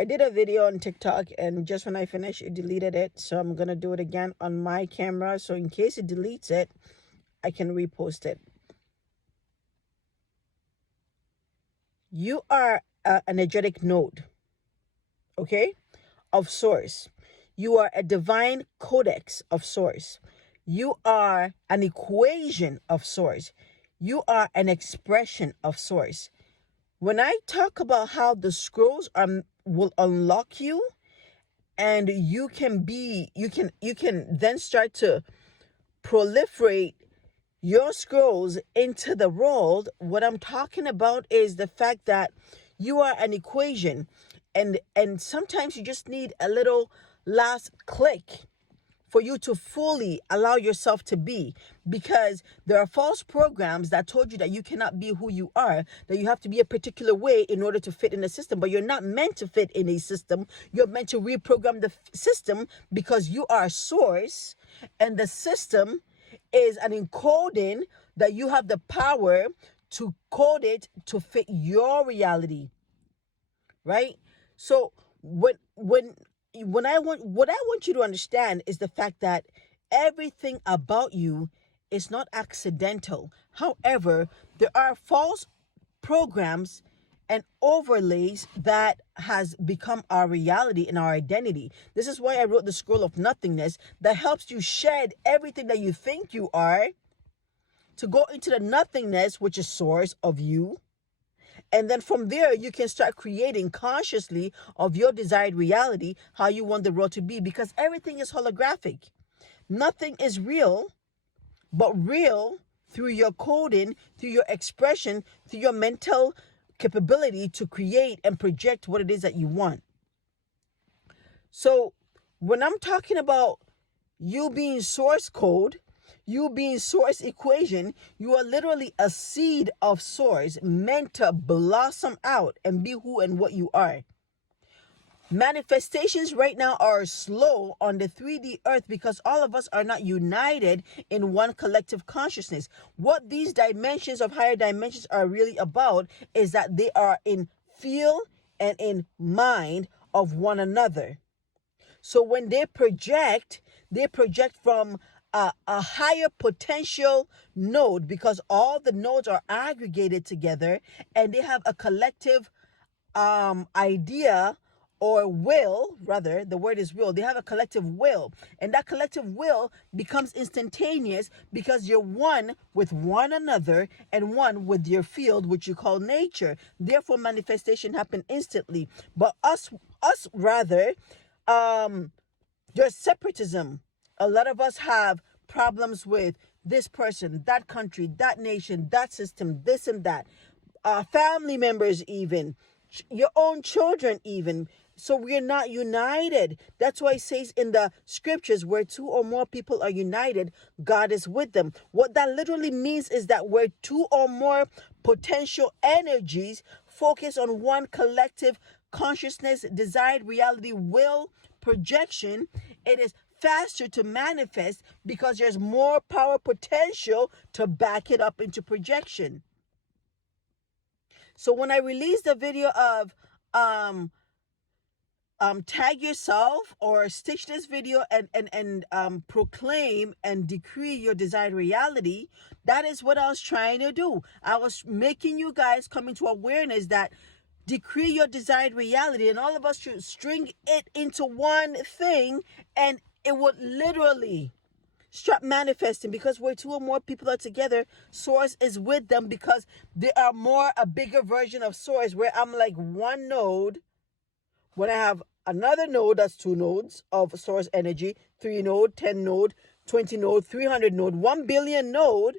I did a video on TikTok, and just when I finished, it deleted it. So I'm going to do it again on my camera. So in case it deletes it, I can repost it. You are an energetic node, okay, of source. You are a divine codex of source. You are an equation of source. You are an expression of source. When I talk about how the scrolls will unlock you, and you can then start to proliferate your scrolls into the world, what I'm talking about is the fact that you are an equation, and sometimes you just need a little last click for you to fully allow yourself to be, because there are false programs that told you that you cannot be who you are, that you have to be a particular way in order to fit in a system. But you're not meant to fit in a system. You're meant to reprogram the system, because you are a source, and the system is an encoding that you have the power to code it to fit your reality, right? So what I want you to understand is the fact that everything about you is not accidental. However, there are false programs and overlays that has become our reality and our identity. This is why I wrote the Scroll of Nothingness, that helps you shed everything that you think you are to go into the nothingness, which is source of you. And then from there, you can start creating consciously of your desired reality, how you want the world to be, because everything is holographic. Nothing is real, but real through your coding, through your expression, through your mental capability to create and project what it is that you want. So when I'm talking about you being source code, you being source equation, you are literally a seed of source meant to blossom out and be who and what you are. Manifestations right now are slow on the 3D earth because all of us are not united in one collective consciousness. What these dimensions of higher dimensions are really about is that they are in feel and in mind of one another. So when they project from a higher potential node, because all the nodes are aggregated together and they have a collective idea, or will, rather, the word is will. They have a collective will, and that collective will becomes instantaneous because you're one with one another and one with your field, which you call nature. Therefore, manifestation happen instantly. But us rather, there's separatism. A lot of us have problems with this person, that country, that nation, that system, this and that. Family members, even your own children, even. So we're not united. That's why it says in the scriptures, where two or more people are united, God is with them. What that literally means is that where two or more potential energies focus on one collective consciousness, desired reality, will, projection, it is faster to manifest because there's more power potential to back it up into projection. So when I released the video of tag yourself or stitch this video and proclaim and decree your desired reality, that is what I was trying to do. I was making you guys come into awareness that decree your desired reality, and all of us should string it into one thing, and it would literally start manifesting, because where two or more people are together, source is with them, because they are more a bigger version of source, where I'm like one node. When I have another node, that's two nodes of source energy, 3 node, 10 node, 20 node, 300 node, 1 billion node,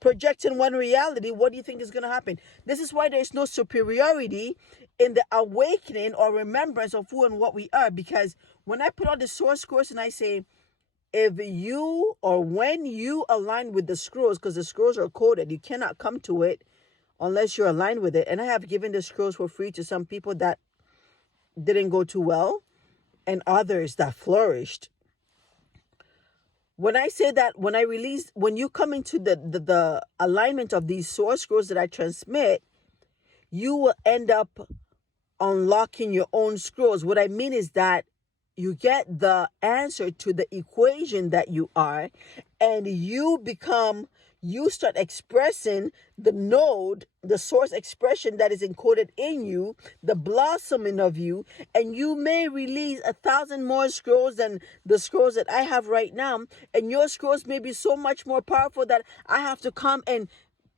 projecting one reality, what do you think is going to happen? This is why there's no superiority in the awakening or remembrance of who and what we are, because when I put on the source course and I say, if you or when you align with the scrolls, because the scrolls are coded, you cannot come to it unless you're aligned with it. And I have given the scrolls for free to some people that didn't go too well and others that flourished. When I say that, when you come into the alignment of these source scrolls that I transmit, you will end up unlocking your own scrolls. What I mean is that you get the answer to the equation that you are, and you start expressing the node, the source expression that is encoded in you, the blossoming of you, and you may release 1,000 more scrolls than the scrolls that I have right now. And your scrolls may be so much more powerful that I have to come and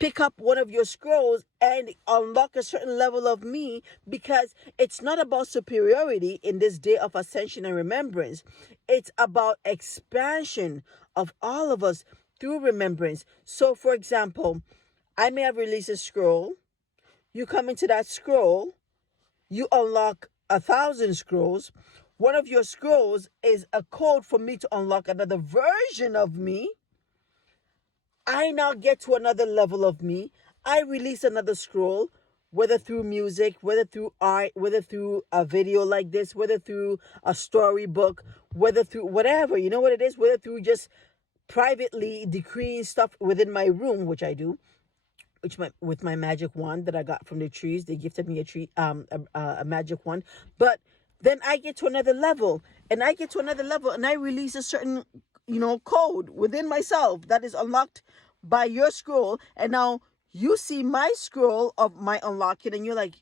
pick up one of your scrolls and unlock a certain level of me, because it's not about superiority in this day of ascension and remembrance. It's about expansion of all of us through remembrance. So, for example, I may have released a scroll. You come into that scroll, you unlock 1,000 scrolls. One of your scrolls is a code for me to unlock another version of me. I now get to another level of me. I release another scroll, whether through music, whether through art, whether through a video like this, whether through a storybook, whether through whatever, you know what it is, whether through just privately decreeing stuff within my room, which I do, with my magic wand that I got from the trees. They gifted me a magic wand. But then I get to another level, and I release a certain, code within myself that is unlocked by your scroll. And now you see my scroll of my unlocking, and you're like,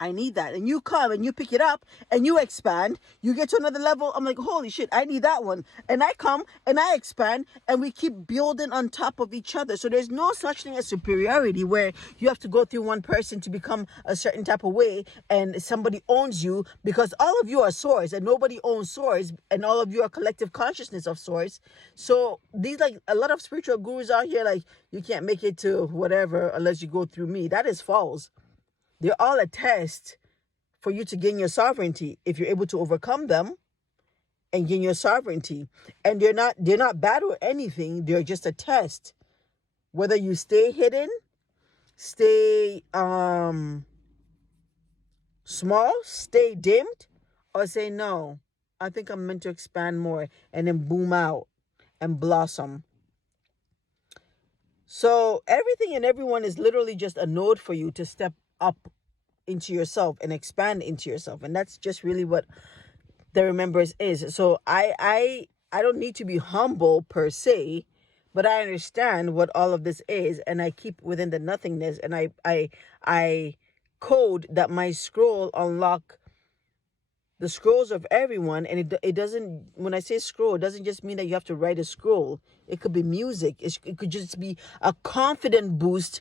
I need that. And you come and you pick it up and you expand. You get to another level. I'm like, holy shit, I need that one. And I come and I expand, and we keep building on top of each other. So there's no such thing as superiority where you have to go through one person to become a certain type of way and somebody owns you, because all of you are source and nobody owns source, and all of you are collective consciousness of source. So these, like, a lot of spiritual gurus out here, like, you can't make it to whatever unless you go through me. That is false. They're all a test for you to gain your sovereignty, if you're able to overcome them and gain your sovereignty. And they're not bad or anything. They're just a test. Whether you stay hidden, stay small, stay dimmed, or say, no, I think I'm meant to expand more, and then boom out and blossom. So everything and everyone is literally just a node for you to step up into yourself and expand into yourself. And that's just really what the remembrance is. So I don't need to be humble per se, but I understand what all of this is, and I keep within the nothingness, and I code that my scroll unlock the scrolls of everyone. And it doesn't, when I say scroll, it doesn't just mean that you have to write a scroll. It could be music. It could just be a confident boost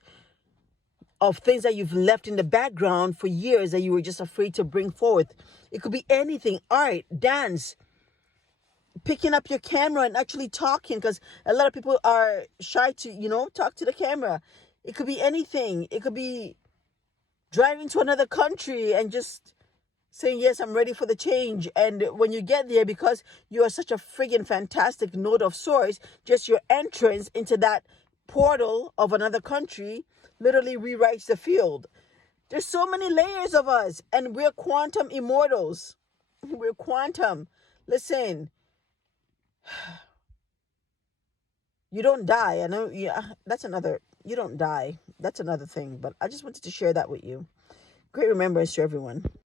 of things that you've left in the background for years that you were just afraid to bring forth. It could be anything: art, dance, picking up your camera and actually talking, because a lot of people are shy to, talk to the camera. It could be anything. It could be driving to another country and just saying, yes, I'm ready for the change. And when you get there, because you are such a friggin' fantastic node of source, just your entrance into that portal of another country literally rewrites the field. There's so many layers of us, and we're quantum immortals. We're quantum. Listen, you don't die. I know, yeah, you don't die. That's another thing, but I just wanted to share that with you. Great remembrance to everyone.